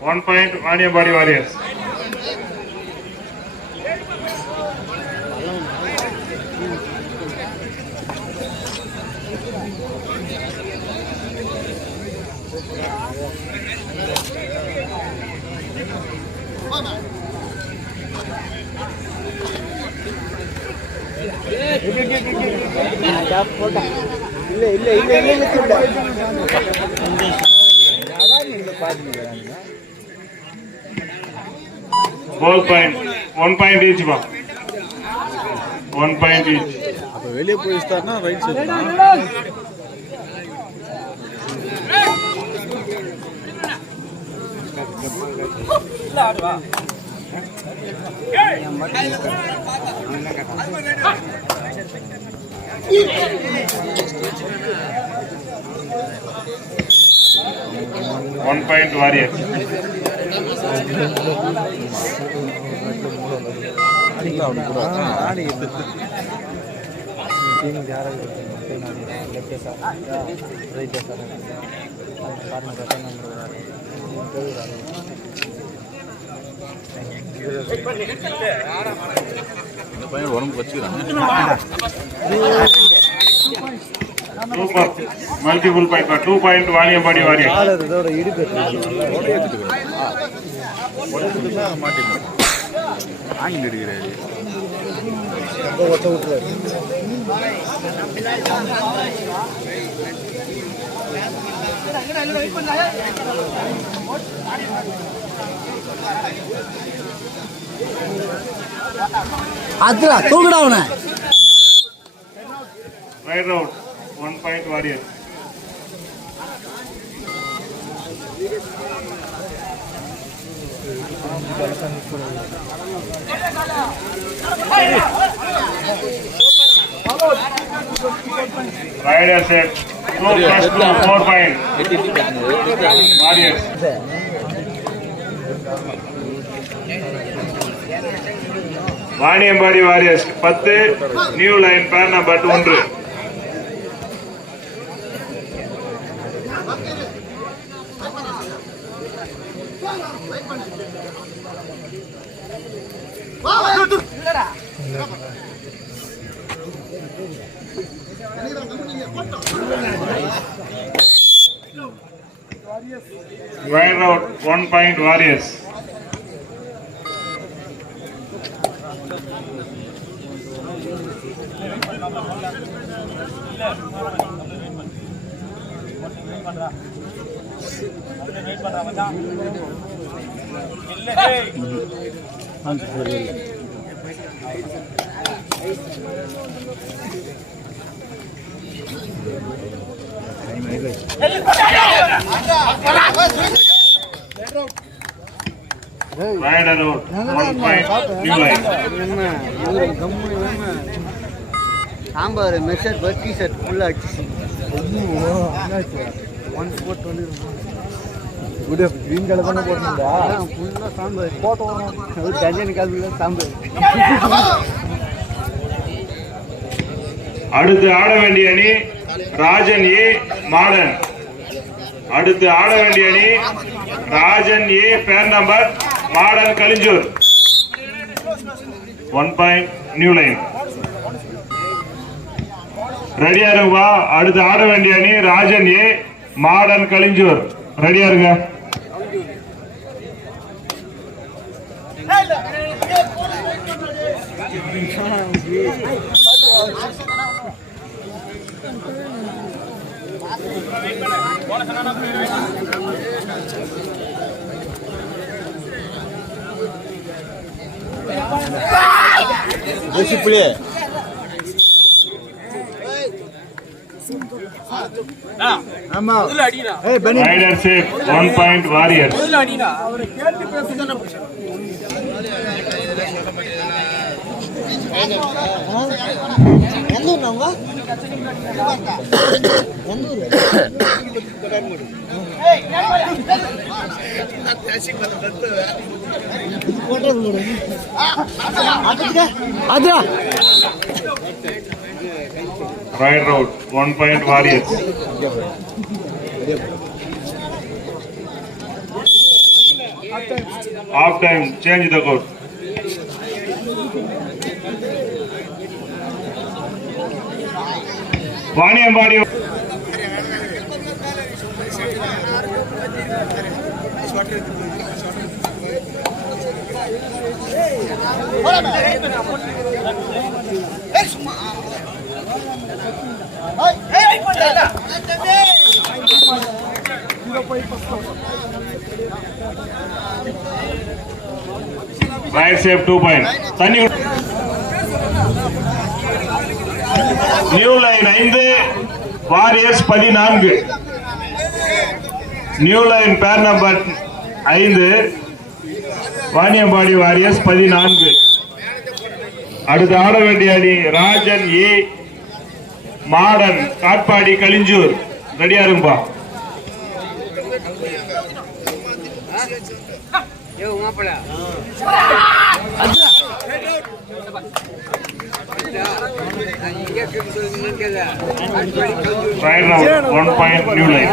One point, Vaniambadi Warriors. இல்ல இல்ல இல்ல இல்ல இல்ல Ball point, one point each ba. One point each. அப்ப வெளியே போய் வச்சிட்டாருன்னா right side one point warrior team ग्यारह लेफ़्ट सर रईट सर कारण घटना इंटरव्यू பையன் உடம்பு வச்சுக்கிறாங்க Super. Multiple point point Two point Vaniambadi இதோட இடுப்பு உடைய எடுத்துட்டு விட்டுறாரு அதுரா தூக்குடா அவனை Right out. One point Warriors. Riders set. Two plus two, four point. Warriors. Vaniyambadi warriors பத்து நியூ லைன் பேர் நம்பர் ஒன்று Right out, one point Warriors. Wait பண்றா வெயிட் பண்றா மச்சான் இல்ல டேய் వైడర్ అవుట్ 1 పాయింట్ నిలై నిన్న గమ్ము నిన్న சாம்பார் மெஷர் பர் டி ஷர்ட் ஃபுல்லாக அடிச்சு one four twenty good green colour தானே போட்டுருந்தா? ஃபுல்லாக சாம்பார். போட்டோம். ஒரு டஜன் கால் சாம்பார். அடுத்து ஆட வேண்டிய அணி ராஜன் ஏ மாடன். அடுத்து ஆட வேண்டிய அணி ராஜன் ஏ பேர் number modern Kalinjur. One point new line ரெடியா இருங்கப்பா அடுத்து ஆட வேண்டிய அணி ராஜன் ஏ மாடன் கலிஞ்சூர். ரெடியா இருங்க. யோசிப்புலே. ஆமா ஏய் பனி raider safe one point warrior எந்த ஊர் அவங்க எந்த ஊர் அதுடா raid out one point warriors half time change the court Vaniyambadi raid safe two point தண்ணி நியூ லைன் ஐந்து வாரியர்ஸ் பதினான்கு. நியூ லைன் பேர் நம்பர் ஐந்து வாணியம்பாடி வாரியர்ஸ் பதினான்கு. அடுத்து ஆட வேண்டிய அணி ராஜன் ஏ மாடன் காட்பாடி கலிஞ்சூர். ரெடியா இருப்பா raid round one point new line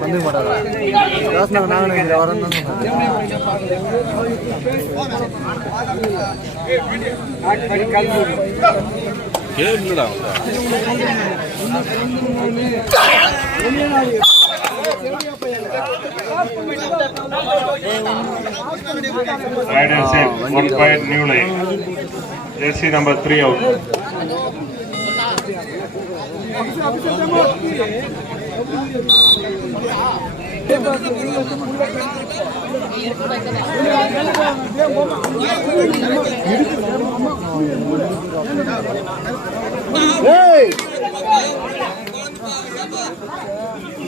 வந்து மாட்டாரா யோசனை நாங்கள் இதில் வரணும் கேளுடா Right and safe, one point new line. Jersey number three out. Hey!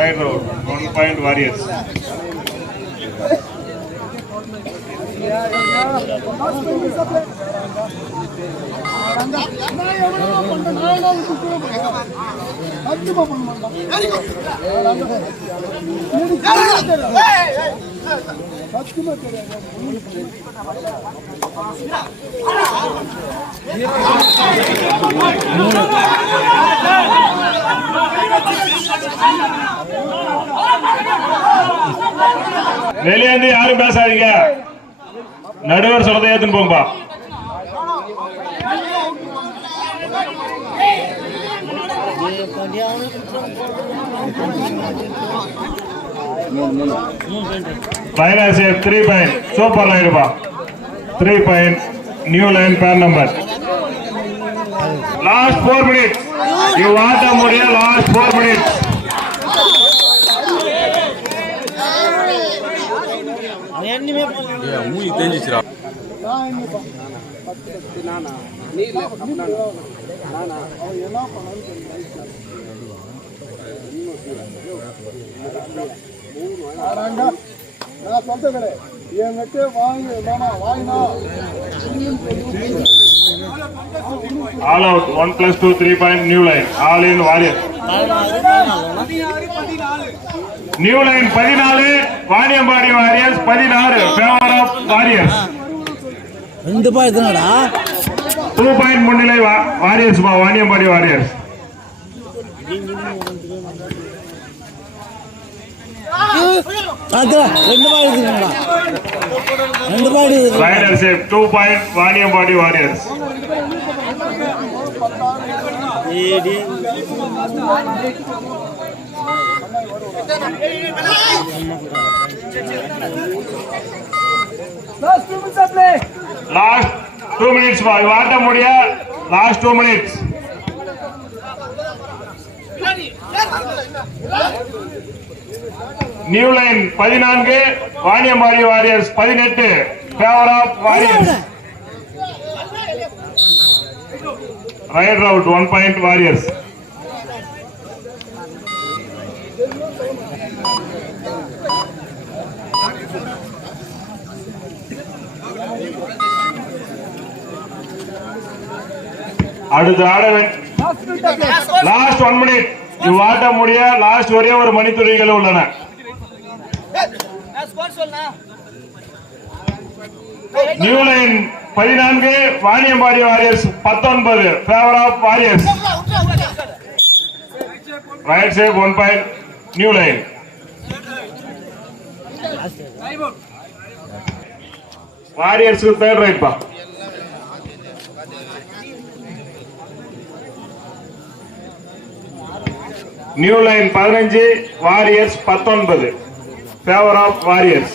Right out, one point warriors. வெளியே இருந்து யாரும் பேசாதீங்க நடுவர் சொல்றதை ஏத்துன்னு போங்கப்பா லைனா save three point super line ரூபா த்ரீ பாயிண்ட் நியூ லைன் பேர் number last four minutes you what அ முடிய லாஸ்ட் ஃபோர் மினிட்ஸ் மூஞ்சி தெரிஞ்சிச்சுரா நீ என்ன பண்ணு நான் சொல்றேன் வாங்கி வாங்கினா All out. One plus two, three point. New line. All in warrior. New line பதினாலு வாணியம்பாடி வாரியர்ஸ் பதினாறு ஃபேவர் ஆஃப் வாரியர்ஸ் ரெண்டு பாய் எத்தனடா டூ பாயிண்ட் முன்னிலை வாரியர்ஸ் வாணியம்பாடி வாரியர்ஸ் ரெண்டு பாய் இருக்குங்களா ரெண்டு பாய் இருக்கு raider safe two point Vaniyambadi warriors last two minutes வாட்ட முடிய. Last two minutes new line பதினான்கு வாணியம்பாடி வாரியர்ஸ் பதினெட்டு favour of warriors raid out one point warriors அடுத்து ஆட லாஸ்ட் ஒன் மினிட் இவ்வாட்ட முடிய லாஸ்ட் ஒரே ஒரு மணித்துறைகள் உள்ளன. நியூ லைன் பதினான்கு வாணியம்பாடி வாரியர்ஸ் பத்தொன்பது favour of warriors raid save one point new line warriors third raid பா. நியூ லைன் பதினஞ்சு வாரியர்ஸ் பத்தொன்பது. Favour of warriors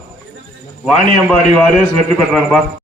Vaniyambadi warriors வெற்றி பெற்றாங்கப்பா.